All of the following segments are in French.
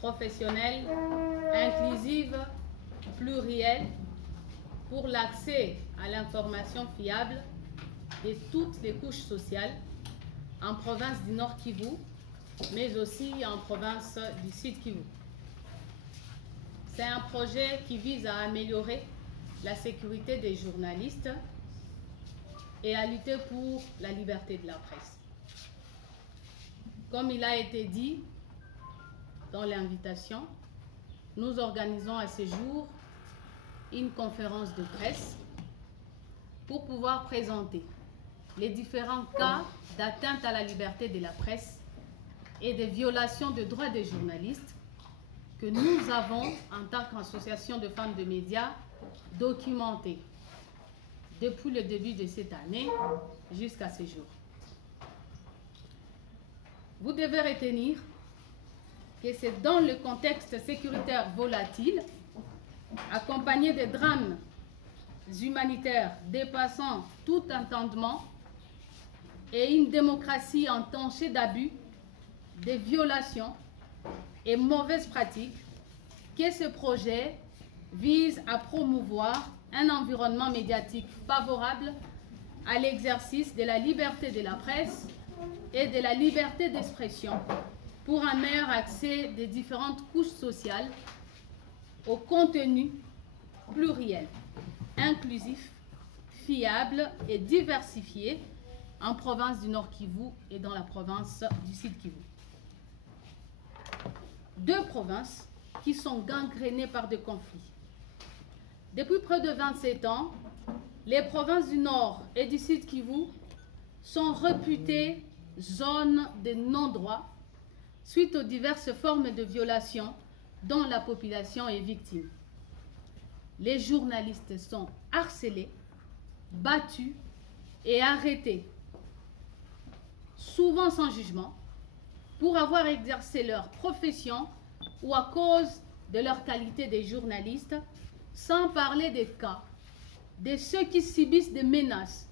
professionnelle, inclusive, plurielle, pour l'accès à l'information fiable de toutes les couches sociales en province du Nord Kivu, mais aussi en province du Sud Kivu. C'est un projet qui vise à améliorer la sécurité des journalistes et à lutter pour la liberté de la presse. Comme il a été dit dans l'invitation, nous organisons à ce jour une conférence de presse pour pouvoir présenter les différents cas d'atteinte à la liberté de la presse et des violations de droits des journalistes que nous avons, en tant qu'association de femmes de médias, documentés depuis le début de cette année jusqu'à ce jour. Vous devez retenir que c'est dans le contexte sécuritaire volatile, accompagné de drames humanitaires dépassant tout entendement et une démocratie entachée d'abus, de violations et mauvaises pratiques, que ce projet vise à promouvoir un environnement médiatique favorable à l'exercice de la liberté de la presse et de la liberté d'expression pour un meilleur accès des différentes couches sociales au contenu pluriel, inclusif, fiable et diversifié en province du Nord Kivu et dans la province du Sud Kivu. Deux provinces qui sont gangrénées par des conflits. Depuis près de 27 ans, les provinces du Nord et du Sud Kivu sont réputées zones de non-droit suite aux diverses formes de violations dont la population est victime. Les journalistes sont harcelés, battus et arrêtés, souvent sans jugement, pour avoir exercé leur profession ou à cause de leur qualité de journalistes, sans parler des cas de ceux qui subissent des menaces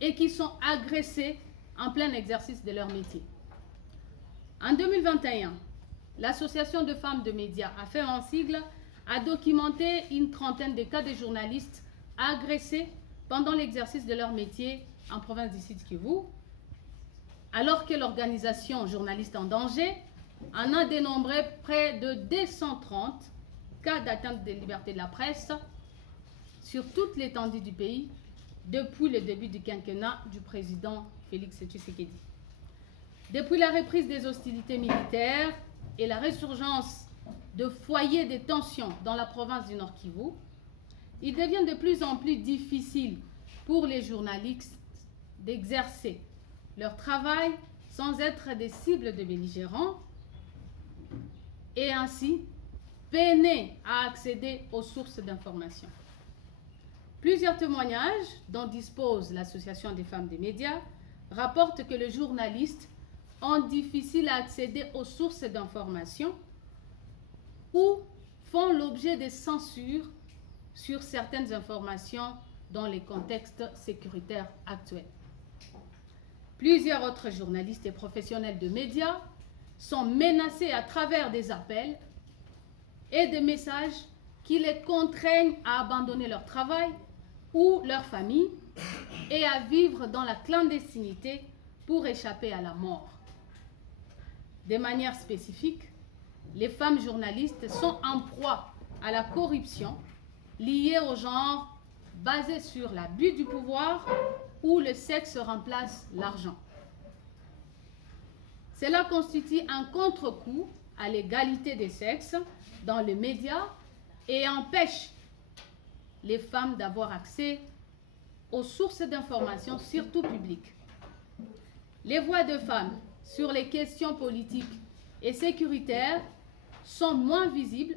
et qui sont agressés en plein exercice de leur métier. En 2021, l'Association de femmes de médias, à faire en sigle, a documenté une trentaine de cas de journalistes agressés pendant l'exercice de leur métier en province du Sud Kivu, alors que l'organisation Journalistes en danger en a dénombré près de 230 cas d'atteinte des libertés de la presse sur toute l'étendue du pays depuis le début du quinquennat du président Félix Tshisekedi. Depuis la reprise des hostilités militaires et la résurgence de foyers de tensions dans la province du Nord Kivu, il devient de plus en plus difficile pour les journalistes d'exercer leur travail sans être des cibles de belligérants et ainsi peiner à accéder aux sources d'information. Plusieurs témoignages dont dispose l'Association des femmes des médias rapportent que les journalistes ont difficile à accéder aux sources d'information ou font l'objet de censures sur certaines informations dans les contextes sécuritaires actuels. Plusieurs autres journalistes et professionnels de médias sont menacés à travers des appels et des messages qui les contraignent à abandonner leur travail ou leur famille et à vivre dans la clandestinité pour échapper à la mort. De manière spécifique, les femmes journalistes sont en proie à la corruption liée au genre basé sur l'abus du pouvoir où le sexe remplace l'argent. Cela constitue un contre-coup à l'égalité des sexes dans les médias et empêche les femmes d'avoir accès aux sources d'information, surtout publiques. Les voix de femmes sur les questions politiques et sécuritaires sont moins visibles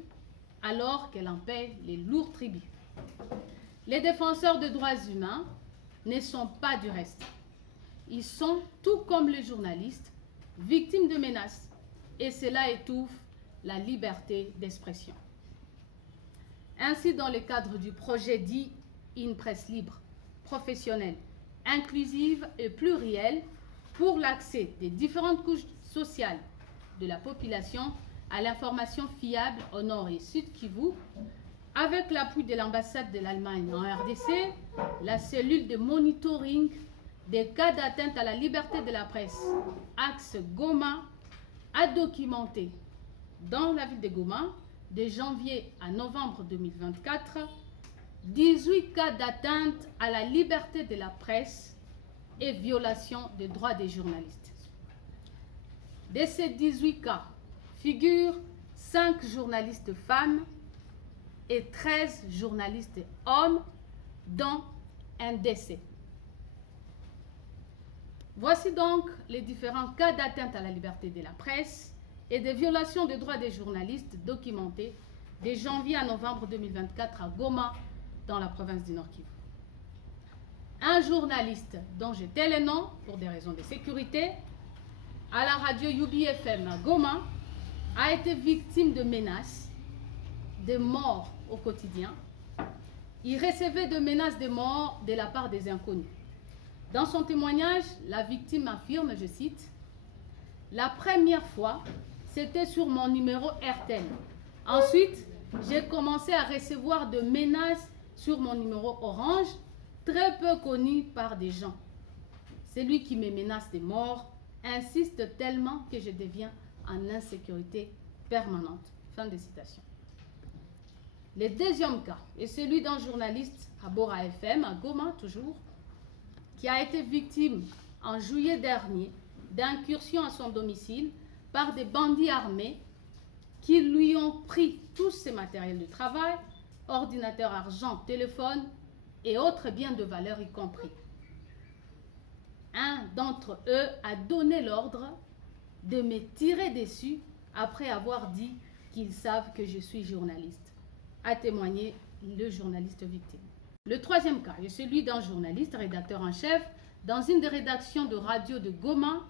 alors qu'elles en paient les lourds tributs. Les défenseurs de droits humains ne sont pas du reste. Ils sont, tout comme les journalistes, victimes de menaces et cela étouffe la liberté d'expression. Ainsi, dans le cadre du projet dit « Une presse libre, professionnelle, inclusive et plurielle » pour l'accès des différentes couches sociales de la population, à l'information fiable au nord et sud Kivu, avec l'appui de l'ambassade de l'Allemagne en RDC, la cellule de monitoring des cas d'atteinte à la liberté de la presse, axe Goma, a documenté dans la ville de Goma, de janvier à novembre 2024, 18 cas d'atteinte à la liberté de la presse et violation des droits des journalistes. De ces 18 cas figurent 5 journalistes femmes et 13 journalistes hommes, dont un décès. Voici donc les différents cas d'atteinte à la liberté de la presse et de violations des droits des journalistes documentés de janvier à novembre 2024 à Goma, dans la province du Nord Kivu. Un journaliste dont je tais le nom pour des raisons de sécurité, à la radio Yubi FM à Goma, a été victime de menaces, de morts au quotidien. Il recevait de menaces de mort de la part des inconnus. Dans son témoignage, la victime affirme, je cite, « La première fois, c'était sur mon numéro RTL. Ensuite, j'ai commencé à recevoir de menaces sur mon numéro Orange, très peu connu par des gens. Celui qui me menace de mort insiste tellement que je deviens en insécurité permanente. » Fin de citation. Le deuxième cas est celui d'un journaliste à Bora FM, à Goma toujours, qui a été victime en juillet dernier d'incursions à son domicile par des bandits armés qui lui ont pris tous ses matériels de travail, ordinateur, argent, téléphone et autres biens de valeur y compris. Un d'entre eux a donné l'ordre de me tirer dessus après avoir dit qu'ils savent que je suis journaliste, a témoigné le journaliste victime. Le troisième cas est celui d'un journaliste, rédacteur en chef, dans une des rédactions de radio de Goma,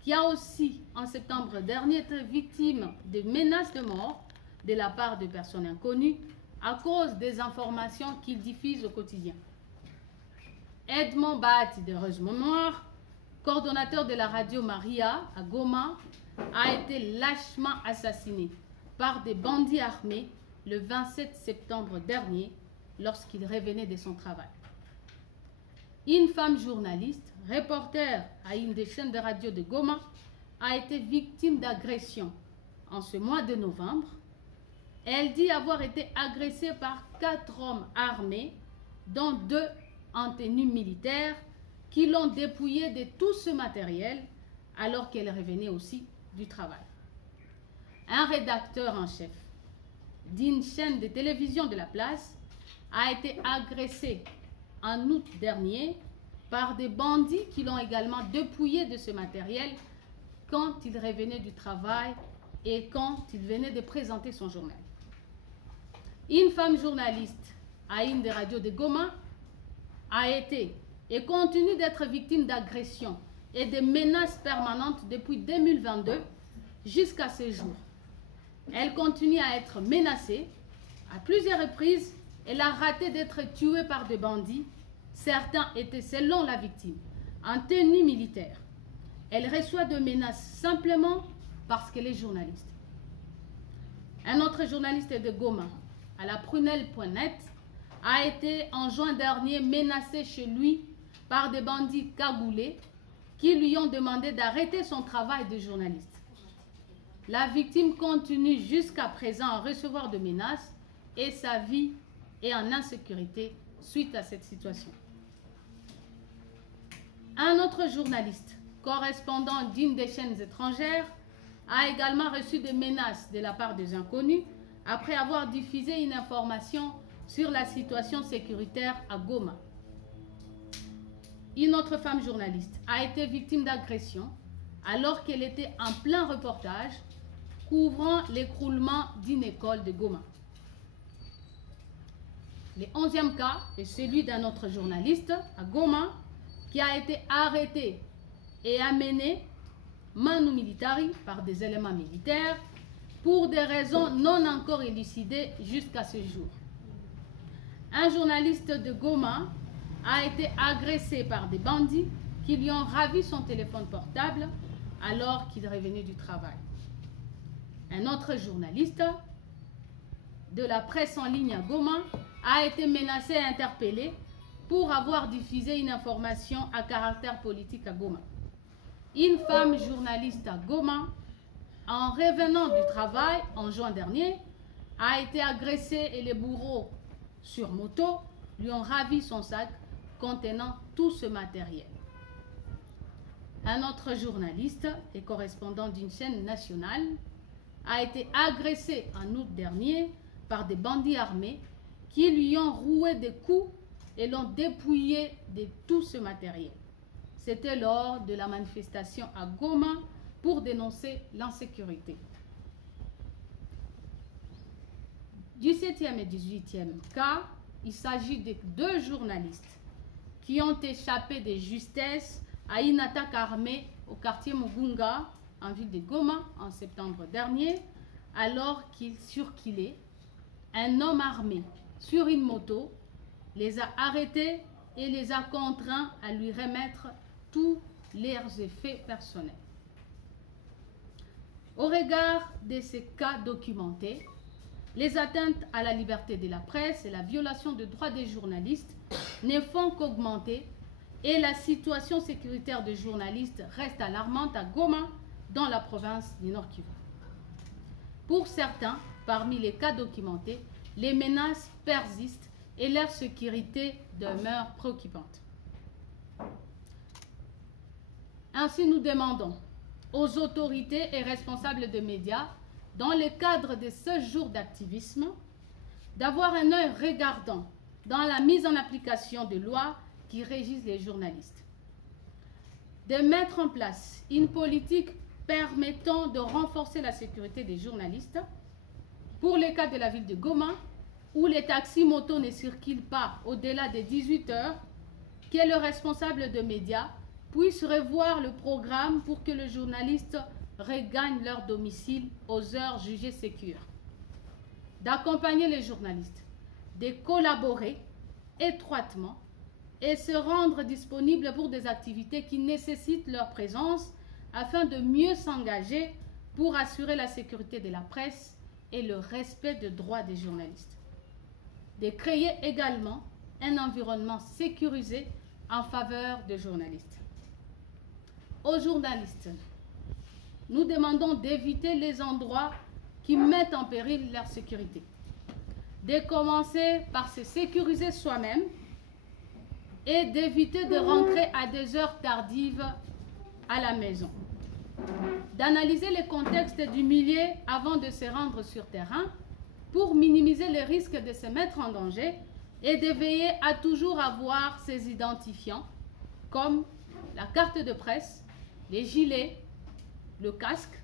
qui a aussi, en septembre dernier, été victime de menaces de mort de la part de personnes inconnues à cause des informations qu'il diffuse au quotidien. Edmond Bahati de Heureuse Mémoire, coordonnateur de la radio Maria à Goma, a été lâchement assassiné par des bandits armés le 27 septembre dernier lorsqu'il revenait de son travail. Une femme journaliste, reporter à une des chaînes de radio de Goma, a été victime d'agression en ce mois de novembre. Elle dit avoir été agressée par 4 hommes armés, dont 2 en tenue militaire, qui l'ont dépouillée de tout ce matériel alors qu'elle revenait aussi du travail. Un rédacteur en chef d'une chaîne de télévision de la place a été agressé en août dernier par des bandits qui l'ont également dépouillé de ce matériel quand il revenait du travail et quand il venait de présenter son journal. Une femme journaliste à une des radios de Goma a été et continue d'être victime d'agressions et de menaces permanentes depuis 2022 jusqu'à ce jour. Elle continue à être menacée. À plusieurs reprises, elle a raté d'être tuée par des bandits. Certains étaient, selon la victime, en tenue militaire. Elle reçoit de menaces simplement parce qu'elle est journaliste. Un autre journaliste de Goma, à la prunelle.net, a été en juin dernier menacé chez lui par des bandits cagoulés qui lui ont demandé d'arrêter son travail de journaliste. La victime continue jusqu'à présent à recevoir de menaces et sa vie est en insécurité suite à cette situation. Un autre journaliste, correspondant d'une des chaînes étrangères, a également reçu des menaces de la part des inconnus après avoir diffusé une information sur la situation sécuritaire à Goma. Une autre femme journaliste a été victime d'agression alors qu'elle était en plein reportage couvrant l'écroulement d'une école de Goma. Le 11e cas est celui d'un autre journaliste à Goma qui a été arrêté et amené manu militari par des éléments militaires pour des raisons non encore élucidées jusqu'à ce jour. Un journaliste de Goma a été agressé par des bandits qui lui ont ravi son téléphone portable alors qu'il revenait du travail. Un autre journaliste de la presse en ligne à Goma a été menacé et interpellé pour avoir diffusé une information à caractère politique à Goma. Une femme journaliste à Goma, en revenant du travail en juin dernier, a été agressée et les bourreaux sur moto lui ont ravi son sac contenant tout ce matériel. Un autre journaliste et correspondant d'une chaîne nationale a été agressé en août dernier par des bandits armés qui lui ont roué des coups et l'ont dépouillé de tout ce matériel. C'était lors de la manifestation à Goma pour dénoncer l'insécurité. 17e et 18e cas, il s'agit de 2 journalistes qui ont échappé de justesse à une attaque armée au quartier Mugunga, en ville de Goma, en septembre dernier, alors qu'ils circulaient. Un homme armé sur une moto les a arrêtés et les a contraints à lui remettre tous leurs effets personnels. Au regard de ces cas documentés, les atteintes à la liberté de la presse et la violation des droits des journalistes ne font qu'augmenter et la situation sécuritaire des journalistes reste alarmante à Goma, dans la province du Nord Kivu. Pour certains, parmi les cas documentés, les menaces persistent et leur sécurité demeure préoccupante. Ainsi, nous demandons aux autorités et responsables des médias, dans le cadre de ce jour d'activisme, d'avoir un œil regardant dans la mise en application des lois qui régissent les journalistes, de mettre en place une politique permettant de renforcer la sécurité des journalistes. Pour le cas de la ville de Goma, où les taxis motos ne circulent pas au-delà des 18 heures, que le responsable de médias puisse revoir le programme pour que les journalistes regagnent leur domicile aux heures jugées sécures. D'accompagner les journalistes, de collaborer étroitement et se rendre disponibles pour des activités qui nécessitent leur présence afin de mieux s'engager pour assurer la sécurité de la presse et le respect des droits des journalistes. De créer également un environnement sécurisé en faveur des journalistes. Aux journalistes, nous demandons d'éviter les endroits qui mettent en péril leur sécurité. De commencer par se sécuriser soi-même et d'éviter de rentrer à des heures tardives à la maison. D'analyser le contexte du milieu avant de se rendre sur terrain pour minimiser les risques de se mettre en danger et de veiller à toujours avoir ses identifiants comme la carte de presse, les gilets, le casque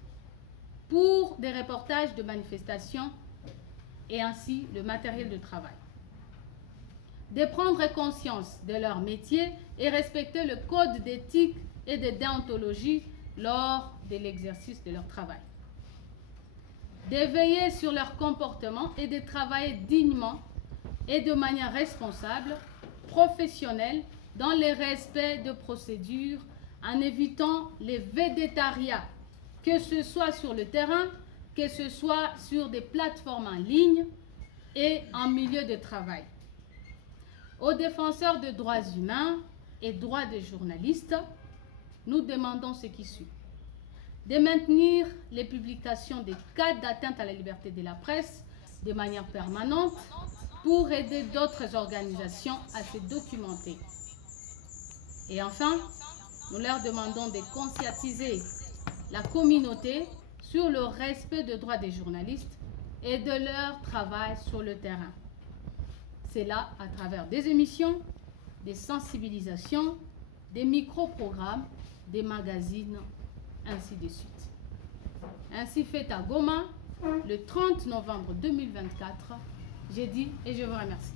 pour des reportages de manifestations et ainsi le matériel de travail. De prendre conscience de leur métier et respecter le code d'éthique et de déontologie lors de l'exercice de leur travail. De veiller sur leur comportement et de travailler dignement et de manière responsable, professionnelle, dans le respect de procédures, en évitant les végétariats, que ce soit sur le terrain, que ce soit sur des plateformes en ligne et en milieu de travail. Aux défenseurs des droits humains et droits des journalistes, nous demandons ce qui suit. De maintenir les publications des cas d'atteinte à la liberté de la presse de manière permanente pour aider d'autres organisations à se documenter. Et enfin, nous leur demandons de conscientiser la communauté sur le respect des droits des journalistes et de leur travail sur le terrain. C'est là à travers des émissions, des sensibilisations, des micro-programmes, des magazines, ainsi de suite. Ainsi fait à Goma, le 30 novembre 2024. J'ai dit et je vous remercie.